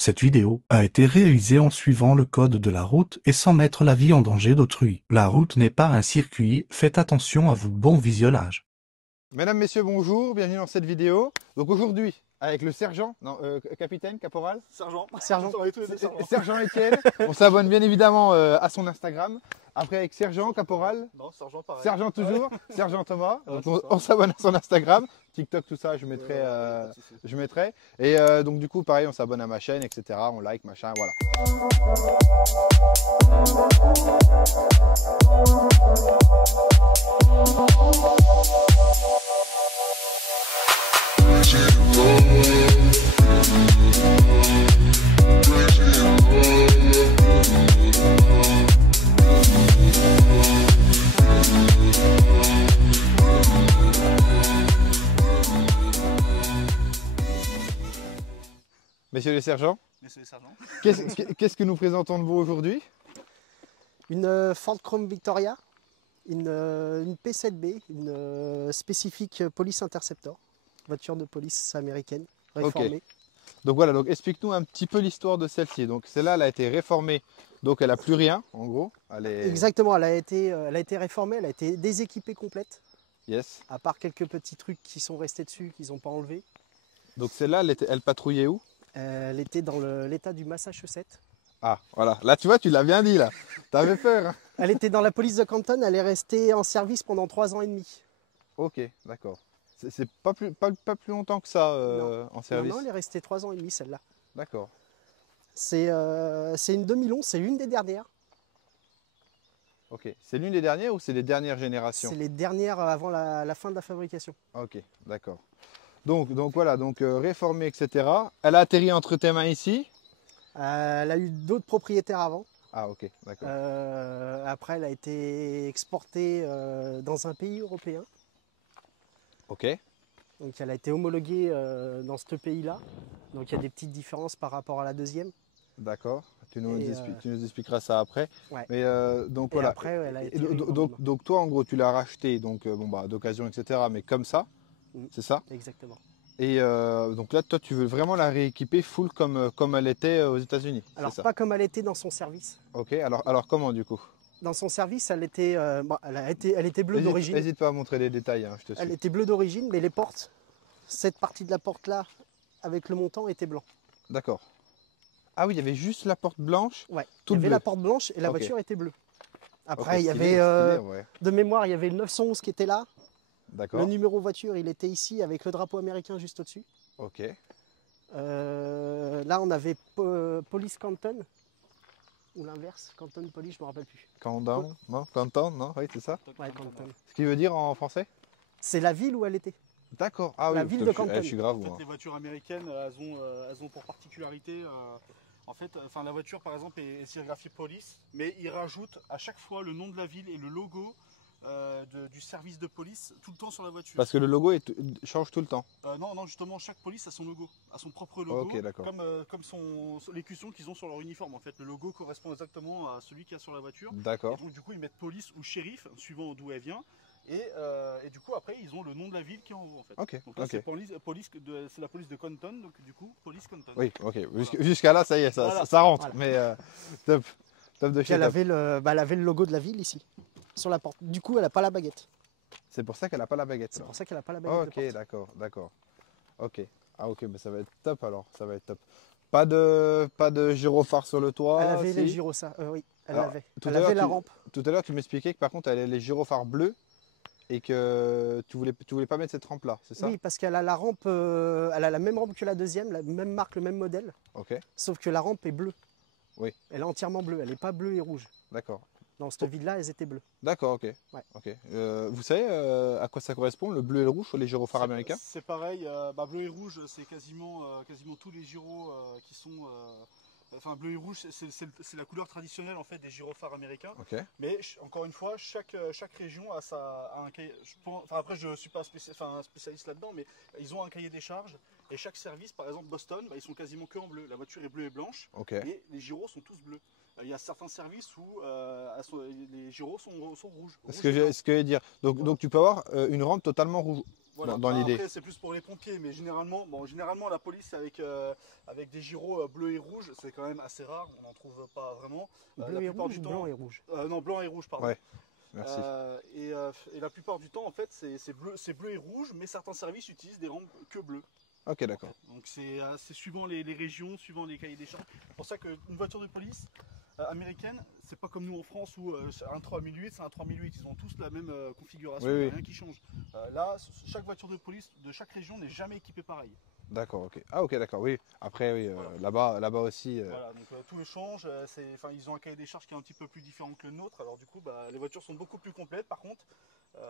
Cette vidéo a été réalisée en suivant le code de la route et sans mettre la vie en danger d'autrui. La route n'est pas un circuit, faites attention à vous. Bon visionnage. Mesdames, Messieurs, bonjour, bienvenue dans cette vidéo. Donc aujourd'hui, avec le sergent, non, capitaine, caporal, Sergent. sergent Étienne, on s'abonne bien évidemment à son Instagram. Après avec sergent, caporal, Non, sergent pareil. sergent toujours, sergent Thomas. Ouais, Donc c'est ça. on s'abonne à son Instagram, TikTok, tout ça, je mettrai. Pas de souci. Je mettrai. Et donc du coup, pareil, on s'abonne à ma chaîne, etc. On like, machin, voilà. Messieurs les sergents, Messieurs les sergents. qu'est-ce que nous présentons de vous aujourd'hui? Une Ford Chrome Victoria, une P7B, une spécifique Police Interceptor, voiture de police américaine, réformée. Donc voilà, donc explique-nous un petit peu l'histoire de celle-ci. Donc celle-là, elle a été réformée, donc elle n'a plus rien, en gros. Elle est... Exactement, elle a été réformée, elle a été déséquipée complète, Yes. à part quelques petits trucs qui sont restés dessus, qu'ils n'ont pas enlevés. Donc celle-là, elle patrouillait où? Elle était dans l'état du Massachusetts. Ah, voilà. Là, tu vois, tu l'as bien dit, là. T'avais peur, hein? Elle était dans la police de Canton, elle est restée en service pendant 3 ans et demi. Ok, d'accord. C'est pas plus longtemps que ça en service. Non, elle est restée 3 ans et demi celle-là. D'accord. C'est une 2011, c'est une des dernières. Ok. C'est l'une des dernières ou c'est les dernières générations? C'est les dernières avant la fin de la fabrication. Ok, d'accord. Donc voilà, donc réformée, etc. Elle a atterri entre tes mains ici. Elle a eu d'autres propriétaires avant. Ah, ok, d'accord. Après, elle a été exportée dans un pays européen. Ok, Donc, elle a été homologuée dans ce pays-là. Donc, il y a des petites différences par rapport à la deuxième. d'accord. Tu nous, Et, tu nous expliqueras ça après. Ouais. Mais donc Et voilà. après, elle a été Donc toi, en gros, tu l'as racheté donc bon bah d'occasion, etc. Mais comme ça, c'est ça. Exactement. Et donc là, toi, tu veux vraiment la rééquiper full comme elle était aux États-Unis. Alors, C'est ça. pas comme elle était dans son service. Ok. Alors comment du coup? Dans son service, elle était bleue d'origine. N'hésite pas à montrer les détails. Hein, je te Elle suis. était bleue d'origine, mais les portes, cette partie de la porte-là, avec le montant, était blanc. D'accord. Ah oui, il y avait juste la porte blanche. Ouais. Toute Il y avait bleue. la porte blanche et la Ok. voiture était bleue. Ok, Après, il y stylé, avait, stylé, ouais. de mémoire, il y avait le 911 qui était là. Le D'accord. numéro voiture, il était ici avec le drapeau américain juste au-dessus. Ok. Là, on avait Police Canton, ou l'inverse, Canton Police, je me rappelle plus. Canton, non? Canton, non? Oui, c'est ça. Ouais, Canton. Ce qui veut dire en français? C'est la ville où elle était. D'accord. Ah La oui, ville putain, de Canton. je suis grave. En fait, Moi. les voitures américaines, elles ont pour particularité, en fait, enfin la voiture par exemple est sérigraphiée police, mais ils rajoutent à chaque fois le nom de la ville et le logo du service de police tout le temps sur la voiture. Parce que le logo change tout le temps. Non, justement, chaque police a son logo, a son propre logo, Ok, d'accord. comme l'écusson qu'ils ont sur leur uniforme. En fait, le logo correspond exactement à celui qu'il y a sur la voiture. Et D'accord. donc du coup, ils mettent police ou shérif, suivant d'où elle vient. Et du coup, après, ils ont le nom de la ville qui est en haut, en fait. Ok. Donc là, Ok. c'est c'est la police de Compton, donc du coup, police Compton. Oui, ok. Voilà. Jusqu'à là, ça y est, Voilà. ça rentre. Voilà. Mais top. Top de Puis chez elle top. avait le logo de la ville ici, sur la porte. Du coup, elle n'a pas la baguette. C'est pour ça qu'elle n'a pas la baguette. C'est alors. pour ça qu'elle n'a pas la baguette. de Ok, porte. d'accord, d'accord. Ok. Ah ok, mais ça va être top alors. Ça va être top. Pas de gyrophare sur le toit. Elle avait si. les gyros, ça. Oui, elle Alors, avait. tout Elle à l'heure, avait la tu- rampe. Tout à l'heure, tu m'expliquais que par contre, elle a les gyrophares bleus et que tu voulais pas mettre cette rampe là, c'est ça? Oui, parce qu'elle a la rampe, elle a la même rampe que la deuxième, la même marque, le même modèle, Ok, sauf que la rampe est bleue. Oui. Elle est entièrement bleue, elle n'est pas bleue et rouge. d'accord. Dans cette ville-là, elles étaient bleues. D'accord, ok. Ouais. Ok. Vous savez à quoi ça correspond, le bleu et le rouge sur les gyrophares américains? C'est pareil, bleu et rouge, c'est quasiment tous les gyros qui sont. Enfin, bleu et rouge, c'est la couleur traditionnelle en fait des gyrophares américains. Ok. Mais encore une fois, chaque région a un cahier. Enfin, après, je ne suis pas un spécialiste là-dedans, mais ils ont un cahier des charges. Et chaque service, par exemple Boston, ils sont quasiment que en bleu. La voiture est bleue et blanche, Ok. et les gyros sont tous bleus. Il y a certains services où les gyros sont rouges. Ce que je veux dire. Donc tu peux avoir une rampe totalement rouge. Voilà. dans l'idée. Après, c'est plus pour les pompiers, mais généralement, la police avec des gyros bleu et rouge, c'est quand même assez rare. On n'en trouve pas vraiment. Bleu La et plupart rouge du ou temps, blanc et rouge? non, blanc et rouge, pardon. Ouais. Merci. Et la plupart du temps, en fait, c'est bleu et rouge, mais certains services utilisent des rampes que bleues. Ok, d'accord. Donc c'est suivant les régions, suivant les cahiers des charges. C'est pour ça qu'une voiture de police américaine, c'est pas comme nous en France où un 3008, c'est un 3008. Ils ont tous la même configuration, Oui, il n'y a oui. rien qui change. Là, chaque voiture de police de chaque région n'est jamais équipée pareil. D'accord, ok. Ah, ok, d'accord, oui. Après, oui, Voilà. là-bas aussi. Voilà, donc tout le change. Ils ont un cahier des charges qui est un petit peu plus différent que le nôtre. Alors du coup, les voitures sont beaucoup plus complètes par contre.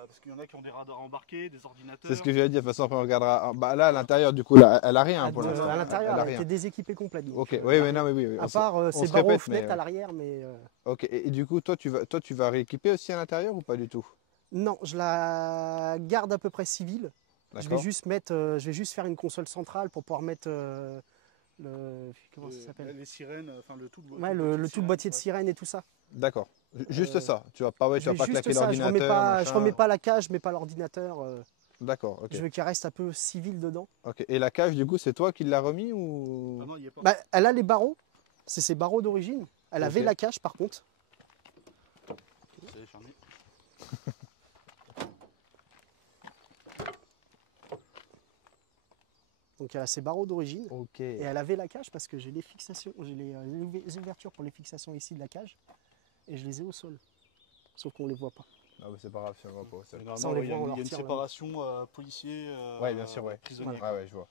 Parce qu'il y en a qui ont des radars embarqués, des ordinateurs. C'est ce que j'allais dire. De toute façon, après, on regardera. Bah, là, à l'intérieur, du coup, là, elle a rien pour l'instant. À l'intérieur, Elle a elle rien. était déséquipée complètement. Ok, oui, mais non, mais oui. À on se- part on ces se barreaux aux répète, mais, fenêtres à l'arrière, mais Ok, et du coup, toi, tu vas rééquiper aussi à l'intérieur ou pas du tout? non, je la garde à peu près civile. Je vais D'accord. juste mettre, je vais juste faire une console centrale pour pouvoir mettre comment ça s'appelle? Les sirènes, enfin le tout. Ouais, le tout boîtier de sirène et tout ça. D'accord. Juste Euh, ça. Tu vas pas, ouais, tu Je vas vais pas juste claquer ça, je l'ordinateur. remets machin. pas la cage, je mets pas l'ordinateur. D'accord, ok. Je veux qu'il reste un peu civil dedans. Ok. Et la cage, du coup, c'est toi qui l'as remis ou? Ah non, il y est pas. Bah, elle a les barreaux, c'est ses barreaux d'origine. Elle avait Ok. la cage par contre. C'est fermé. Donc elle a ses barreaux d'origine. Ok. Et elle avait la cage parce que j'ai les fixations, j'ai les ouvertures pour les fixations ici de la cage. Et je les ai au sol. Sauf qu'on ne les voit pas. Ah, mais c'est pas grave, si on va pas au sol. Généralement, Ça, on les il y a voit, on il y leur a une tire, là. séparation policier. Ouais, bien sûr, ouais. Prisonnier. Ouais, ouais, je vois.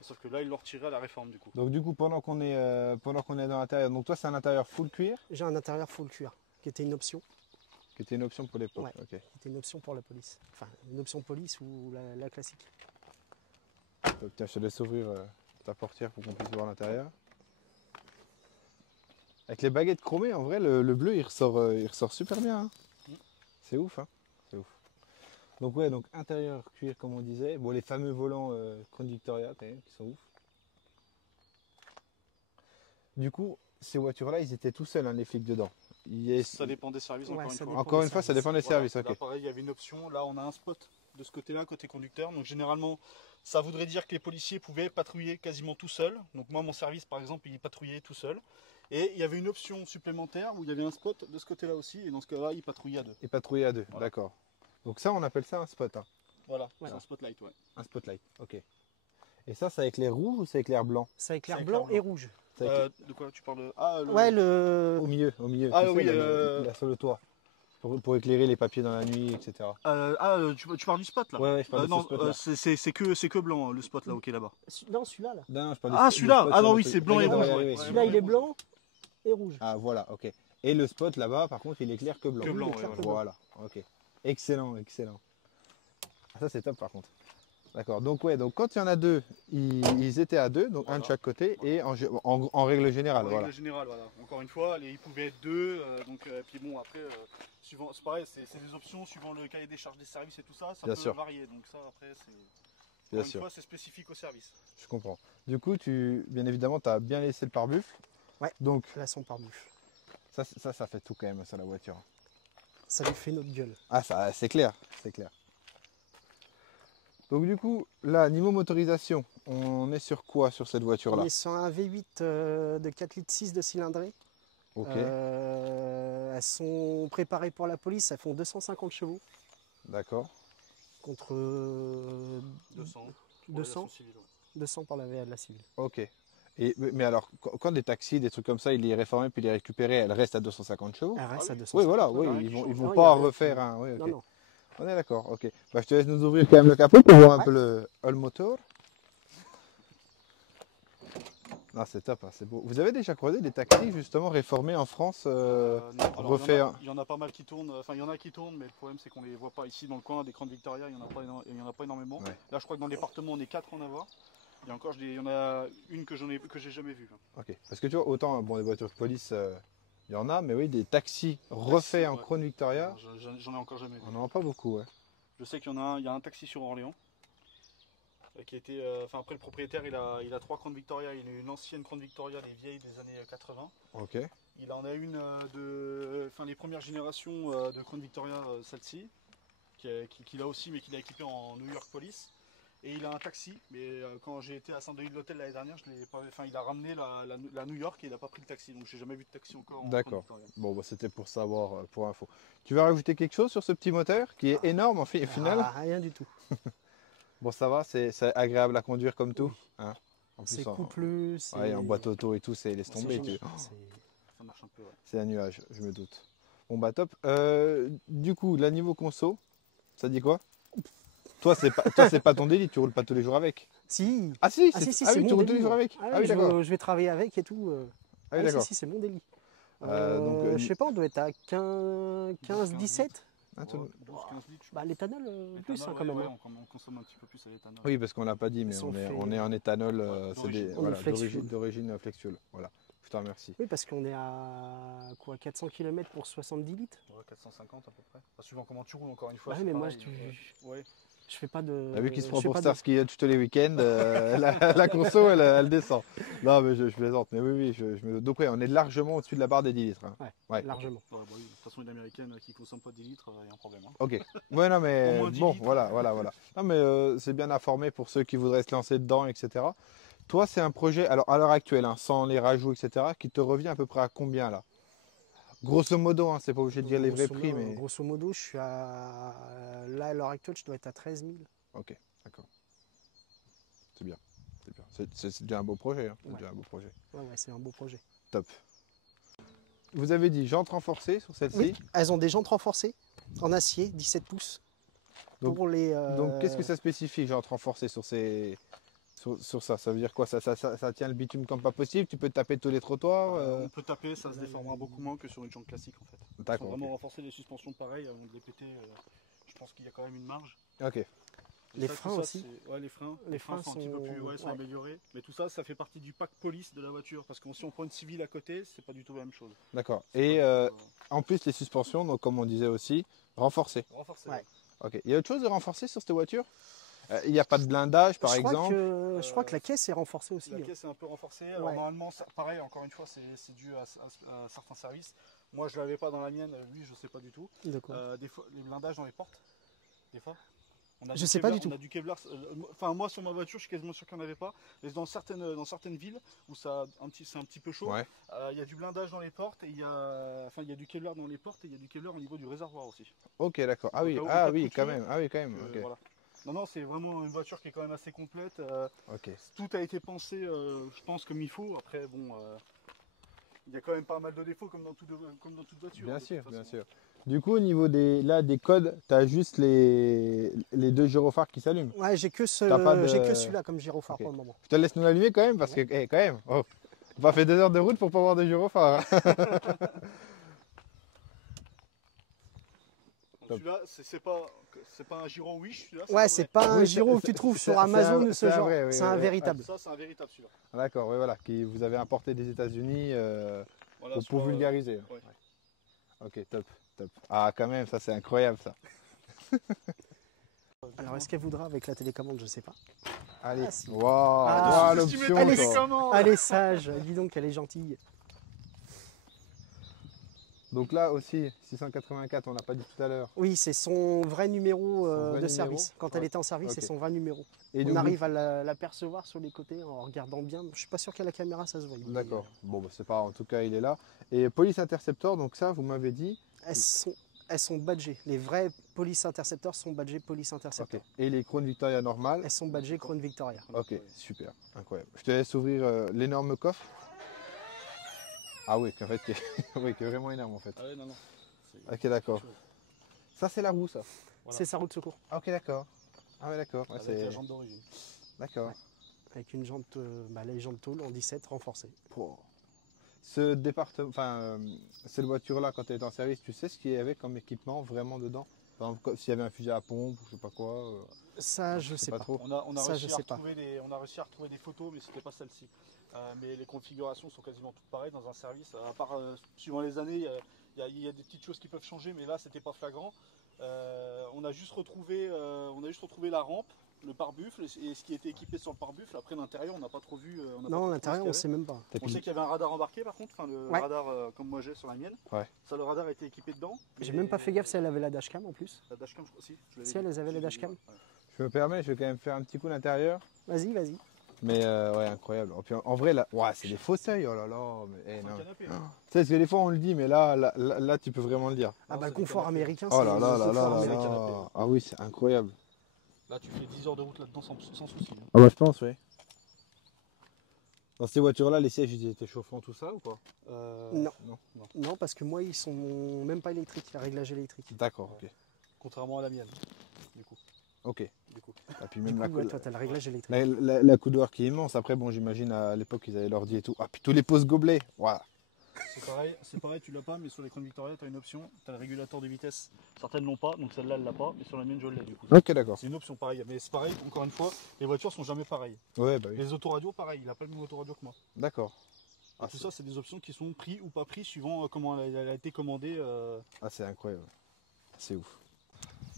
Sauf que là, ils l'ont retiré à la réforme du coup. Donc du coup, pendant qu'on est dans l'intérieur, donc toi c'est un intérieur full cuir, J'ai un intérieur full cuir, qui était une option. qui était une option pour l'époque. Ouais. Ok. Qui était une option pour la police. Enfin, une option police ou la classique. Donc, tiens, je te laisse ouvrir ta portière pour qu'on puisse voir l'intérieur. Avec les baguettes chromées, en vrai, le bleu il ressort super bien. Hein. Mm. C'est ouf, hein. C'est ouf. Donc ouais, donc intérieur cuir comme on disait. Bon, les fameux volants Crown Victoria quand même, qui sont ouf. Du coup, ces voitures-là, ils étaient tout seuls, hein, les flics dedans. Ça dépend des services, Ouais, encore une ça fois. dépend. Encore une fois, ça dépend des services. Voilà. Ok. Là, pareil, il y avait une option. Là, on a un spot de ce côté-là, côté conducteur. Donc, généralement, ça voudrait dire que les policiers pouvaient patrouiller quasiment tout seuls. Donc, moi, mon service, par exemple, il patrouillait tout seul. Et il y avait une option supplémentaire où il y avait un spot de ce côté-là aussi. Et dans ce cas-là, il patrouillait à deux. Et patrouiller à deux, Voilà. d'accord. Donc ça, on appelle ça un spot, hein. Voilà, Ouais. c'est un spotlight, ouais. Un spotlight. Ok. Et ça, ça éclaire rouge ou ça éclaire blanc? Ça éclaire Ça blanc éclaire et blanc. rouge. Ça éclaire- De quoi tu parles? Ah, Ouais, Au milieu, au milieu. Ah Tu sais, oui, là, sur le toit. Pour éclairer les papiers dans la nuit, etc. tu parles du spot là? Ouais, je parle de Non, ce spot-là. c'est que blanc, le spot là, ok, là-bas. Non, celui-là, là. Non, je parle Ah, du celui-là. spot Ah sur non, le oui, truc. c'est blanc et Regarde, rouge, ouais, ouais. ouais, Celui-là, il est blanc et rouge. Ah, voilà, ok. Et le spot là-bas, par contre, il éclaire que blanc. Que blanc, il éclaire ouais, que Voilà, ok. Excellent, excellent. Ah, ça, c'est top par contre. D'accord, donc ouais, donc quand il y en a deux, ils étaient à deux, donc un de Voilà. chaque côté, Voilà. et en règle générale, En voilà. règle générale, voilà. Encore une fois, ils pouvaient être deux, puis bon après, suivant, c'est pareil, c'est des options suivant le cahier des charges des services et tout ça, ça Bien peut sûr. varier. Donc ça après, c'est Bien encore une sûr. fois, c'est spécifique au service. Je comprends. Du coup, bien évidemment, tu as bien laissé le pare-buffle. Ouais. Donc, Là, son pare-buffle. ça fait tout quand même, ça, la voiture. Ça lui fait notre gueule. Ah, ça, c'est clair, c'est clair. Donc, du coup, là, niveau motorisation, on est sur quoi sur cette On voiture-là? est sur un V8 de 4 litres 6 de cylindrée. Ok, Elles sont préparées pour la police, elles font 250 chevaux d'accord. contre 200. 200 200 pour la civile. Ok. Mais alors, quand des taxis, des trucs comme ça, il les réforment puis les récupérer, elles restent à 250 chevaux? Elle reste Ah à oui. 200. Oui, voilà, Ouais, oui, ouais, ils vont Non, il y pas a- refaire un. Oui, ok. Non, non. On est d'accord, ok. Bah, je te laisse nous ouvrir quand même le capot pour voir un Ouais. peu le all motor. Non, c'est top, hein, c'est beau. Vous avez déjà croisé des taxis justement réformés en France Non, alors, refaire. il y en a pas mal qui tournent, enfin il y en a qui tournent, mais le problème c'est qu'on les voit pas ici dans le coin, des Crown Victoria, il y en a pas énormément. Ouais. Là je crois que dans le département on est 4 en avoir. Et encore, il y en a une que j'ai jamais vue. Ok. Parce que tu vois, autant bon, des voitures de police, il y en a, mais oui, des taxis refaits en ouais. Crown Victoria, Alors, j'en ai encore jamais vu. on n'en a pas beaucoup, ouais. Je sais qu'il y en a un, il y a un taxi sur Orléans. Qui était, enfin après le propriétaire il a 3 Crown Victoria, il a une ancienne Crown Victoria, les vieilles des années 80. Ok. Il en a une les premières générations de Crown Victoria, celle-ci. qu'il a aussi, mais qu'il a équipé en New York Police. Et il a un taxi, mais quand j'ai été à Saint-Denis-de-l'Hôtel l'année dernière, il a ramené la New York et il n'a pas pris le taxi, donc j'ai jamais vu de taxi encore. D'accord. Bon, bah, c'était pour savoir, pour info. Tu veux rajouter quelque chose sur ce petit moteur qui est énorme au final? Rien du tout. Bon, ça va, c'est agréable à conduire comme tout. Hein, en plus, C'est coupleux, c'est ouais, en boîte auto et tout, c'est laisse tomber. génial. Ça marche un peu, ouais. C'est un nuage, je me doute. Bon, bah top. Du coup, là, niveau conso, ça dit quoi? Toi, c'est pas ton délit, tu roules pas tous les jours avec. Si. Ah si, Ah si, si, ah c'est oui, mon tu roules tous délit, les jours moi. avec. Ah, Ah oui, oui, d'accord. je vais travailler avec et tout. Ah oui, si, d'accord. si, c'est mon délit. Donc, Je sais pas, on doit être à 15-17. Ah, tout- 12-15 litres. Bah, l'éthanol, plus L'éthanol, quand même. ouais, hein. on consomme un petit peu plus à l'éthanol. Oui, parce qu'on l'a pas dit, mais Ils sont on est en éthanol, c'est d'origine. On est voilà, flex fuel. d'origine flex fuel. Voilà, je te remercie. Oui, parce qu'on est à quoi, 400 km pour 70 litres. Ouais, 450 à peu près. Enfin, suivant comment tu roules, encore une fois. Bah c'est oui, mais moi, pareil. Ouais. je fais pas de. T'as vu qu'il se je prend fais pour pas de- Starsky Hutch tous les week-ends, la conso, elle descend. Non, mais je plaisante, mais oui, donc ouais, on est largement au-dessus de la barre des 10 litres. Hein. Ouais. Largement. Ouais, bah oui, de toute façon, une américaine qui consomme pas 10 litres, il y a un problème. Hein. Ok. Ouais, non, Au mais moins 10 bon, litres. voilà. Non, mais c'est bien informé pour ceux qui voudraient se lancer dedans, etc. Toi, c'est un projet, alors à l'heure actuelle, hein, sans les rajouts, etc., qui te revient à peu près à combien là? Grosso modo, hein, c'est pas obligé de dire les vrais prix, mais. Grosso modo, je suis à. Là, à l'heure actuelle, je dois être à 13 000. Ok, d'accord. C'est bien. C'est bien. C'est déjà un beau projet. Hein. C'est Ouais. déjà un beau projet. Ouais, c'est un beau projet. Top. Vous avez dit jantes renforcées sur celle-ci. Oui, elles ont des jantes renforcées en acier, 17 pouces. Donc- pour les, Donc, qu'est-ce que ça spécifie, jantes renforcées sur ces. Sur ça, ça veut dire quoi, ça tient le bitume comme pas possible, tu peux taper tous les trottoirs On peut taper, ça se déformera beaucoup moins que sur une jante classique en fait. Ils ont D'accord, vraiment ok. renforcer les suspensions pareil, avant de les péter. Je pense qu'il y a quand même une marge. Ok. Et Les ça, freins tout ça, aussi. Ouais, les freins. Les freins sont un petit peu plus sont- sont ouais. améliorés. Mais tout ça, ça fait partie du pack police de la voiture. Parce que si on prend une civile à côté, c'est pas du tout la même chose. D'accord. C'est Et pas du tout, en plus, les suspensions, donc comme on disait aussi, renforcées. renforcé. Ouais. Ok. Il y a autre chose de renforcé sur cette voiture? Il n'y a pas de blindage, par je crois exemple? je crois que la caisse est renforcée aussi. La hein. caisse est un peu renforcée. Alors Ouais. normalement, pareil, encore une fois, c'est dû à certains services. Moi, je l'avais pas dans la mienne. Lui, je sais pas du tout. D'accord. Des fois, les blindages dans les portes, des fois. On a Je du sais pas Kevlar- du tout. On a du Kevlar. Enfin, moi, sur ma voiture, je suis quasiment sûr qu'il n'y en avait pas. Mais dans certaines villes où c'est un petit peu chaud, Ouais. il y a du blindage dans les portes et il y a du Kevlar dans les portes et il y a du Kevlar au niveau du réservoir aussi. Ok, d'accord. Ah Au oui, cas où, en ah cas de oui, coup de quand feu, même. Ah oui, quand même. Ok. Voilà. Non, c'est vraiment une voiture qui est quand même assez complète. Ok. Tout a été pensé, je pense, comme il faut. Après, bon, il y a quand même pas mal de défauts comme dans toute voiture. Bien de toute sûr, façon. bien sûr. Du coup, au niveau des codes, tu as juste les deux gyrophares qui s'allument. Ouais, j'ai que T'as pas de- celui-là comme gyrophare Ok. pour le moment. Je te laisse nous l'allumer quand même, parce que, quand même, oh, on va faire 2 heures de route pour pas avoir de gyrophare. hein. Donc celui-là, c'est pas un Giro Wish, celui-là. Ouais, c'est pas un Oui, gyro que c'est- tu trouves c'est- sur c'est un- Amazon ou c'est ce un genre. vrai, oui, C'est oui, un oui. véritable. Ça, c'est un véritable celui-là. D'accord, oui, voilà, qui vous avez importé des États-Unis Voilà, pour soit, vulgariser. ouais. Ok, top, top. Ah, quand même, ça c'est incroyable ça. Alors, est-ce qu'elle voudra avec la télécommande? Je sais pas. Allez, Ah, si. waouh, Ah, waouh, sous-estimé l'option. ta Allez, quoi. télécommande. Elle est sage, dis donc qu'elle est gentille. Donc là aussi, 684, on l'a pas dit tout à l'heure. Oui, c'est son vrai numéro Son vrai de numéro. service. Quand elle Ouais. était en service, Ok. c'est son vrai numéro. Et On donc, arrive à l'apercevoir sur les côtés en regardant bien. Je suis pas sûr qu'à la caméra ça se voit. D'accord, bon, bah, c'est pas, en tout cas, il est là. Et Police Interceptor, donc ça, vous m'avez dit. Elles sont badgées. Les vrais Police Interceptors sont badgés Police Interceptor. Ok. Et les Crown Victoria normales. Elles sont badgées Crown Victoria. Ok, super, incroyable. Je te laisse ouvrir l'énorme coffre. Ah oui, en fait, qui est, oui, qui est vraiment énorme en fait. Ah ouais, non. C'est Ok, d'accord. quelque chose. Ça, c'est la roue, ça. Voilà. C'est sa roue de secours. Ah, ok, d'accord. Ah, ouais, d'accord. Ouais, Avec c'est... la jambe d'origine. D'accord. Ouais. Avec une jante, les jantes tôle en 17 renforcées. Pour ce département, enfin, cette voiture-là, quand elle est en service, tu sais ce qu'il y avait comme équipement vraiment dedans? Par exemple, s'il y avait un fusil à pompe, ou je sais pas quoi. Ça, je sais pas. trop. On a Ça, réussi je à sais pas. retrouver on a réussi à retrouver des photos, mais c'était pas celle-ci. Mais les configurations sont quasiment toutes pareilles dans un service. À part, suivant les années, il y a des petites choses qui peuvent changer, mais là, c'était pas flagrant. On a juste retrouvé la rampe le pare-buffle et ce qui était équipé sur le pare-buffle. Après l'intérieur, on n'a pas trop vu. Non, l'intérieur, on sait même pas. On sait qu'il y avait un radar embarqué par contre, enfin le Ouais. radar comme moi j'ai sur la mienne. Ouais. Ça, le radar était équipé dedans. J'ai Et même pas fait gaffe si elle avait la dashcam en plus. La dashcam, je crois aussi. je l'avais Si, elles dit. avaient la Je l'ai dashcam. dit, ouais. Je me permets, je vais quand même faire un petit coup à l'intérieur. Vas-y, vas-y. Mais ouais, incroyable. Et puis, en vrai, là, ouais, c'est des fauteuils, oh là là. Mais, Enfin, non. le canapé, Tu hein. sais, parce que des fois on le dit, mais là, tu peux vraiment le dire. Ah Non, bah c'est le confort des canapés. américain, Oh là c'est là le là confort là là américain. là. Ah oui, c'est incroyable. Là, tu fais 10 heures de route là-dedans sans souci. hein. Ah bah je pense, oui. Dans ces voitures-là, les sièges, ils étaient chauffants, tout ça ou pas? Non. Non. Non, parce que moi, ils sont même pas électriques, à réglage électrique. D'accord, ok. Contrairement à la mienne, du coup. Ok. Et Du coup. puis Du même coup, la, ouais, cou- toi, t'as le réglage électrique. la coudoir qui est immense. Après, bon, j'imagine à l'époque, ils avaient l'ordi et tout. Ah, puis tous les poses gobelets. Voilà. C'est pareil, tu l'as pas, mais sur l'écran de Victoria, tu as une option. Tu as le régulateur de vitesse. Certaines l'ont pas, donc celle-là, elle l'a pas, mais sur la mienne, je l'ai du coup. Ok, d'accord. C'est une option pareille, mais c'est pareil, encore une fois, les voitures sont jamais pareilles. Ouais, bah oui. Les autoradios, pareil, il a pas le même autoradio que moi. D'accord. Et tout ça, c'est des options qui sont prises ou pas prises suivant comment elle a été commandée. Ah, c'est incroyable. C'est ouf.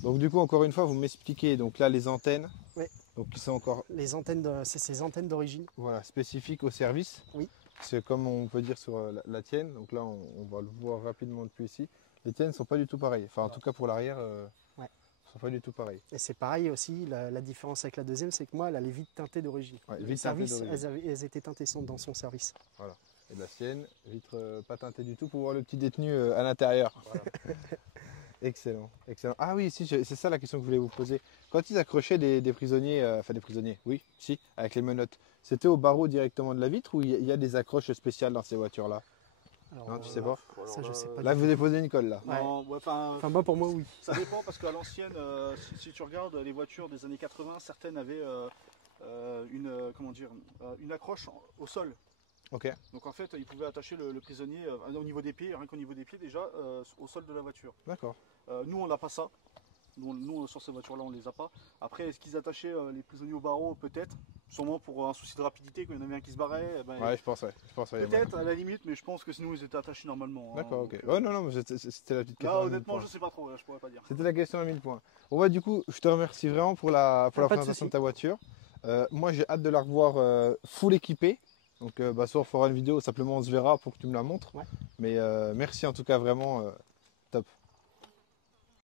Donc du coup, encore une fois, vous m'expliquez. Donc là, les antennes. Ouais. Donc qui sont encore Les antennes, c'est ces antennes d'origine. voilà, spécifiques au service. Oui. C'est comme on peut dire sur la tienne. Donc là, on va le voir rapidement depuis ici. Les tiennes sont pas du tout pareilles. Enfin, en tout cas pour l'arrière, Ouais. sont pas du tout pareilles. Et c'est pareil aussi, la différence avec la deuxième, c'est que moi, elle a les vitres teintées d'origine. Ouais, Le vitres teintées service, d'origine. elles étaient teintées dans son service. Et de la sienne, vitre pas teintée du tout pour voir le petit détenu à l'intérieur. Voilà. Excellent, excellent. Ah oui, si, c'est ça la question que je voulais vous poser. Quand ils accrochaient des prisonniers, enfin des prisonniers, oui, si, avec les menottes, c'était au barreau directement de la vitre ou il y a des accroches spéciales dans ces voitures-là? Alors, Non, tu sais pas? Ça, je sais pas. Là, du vous avez posé une colle là. Ouais. Non, ouais, enfin, Enfin, moi, pour moi, oui. ça dépend parce qu'à l'ancienne, si tu regardes les voitures des années 80, certaines avaient une accroche au sol. Ok, Donc en fait, ils pouvaient attacher le prisonnier au niveau des pieds, rien qu'au niveau des pieds déjà, au sol de la voiture. d'accord. Nous, on n'a pas ça. Nous, sur ces voitures-là, on les a pas. Après, est-ce qu'ils attachaient les prisonniers au barreau? Peut-être. Sûrement pour un souci de rapidité, quand il y en avait un qui se barrait. eh ben, Ouais, je pense, ouais. Je pense, ouais, peut-être à la limite, mais je pense que sinon ils étaient attachés normalement. hein. D'accord, ok. Donc, Ouais, non, mais c'était la petite question. là, à 1000 honnêtement, points. je sais pas trop, je pourrais pas dire. C'était la question à 1000 points. Bon, bah, du coup, je te remercie vraiment pour la Pas de présentation de souci. ta voiture. Moi, j'ai hâte de la revoir full équipée. Donc, soit on fera une vidéo, simplement on se verra pour que tu me la montres. Ouais. Mais merci en tout cas, vraiment top.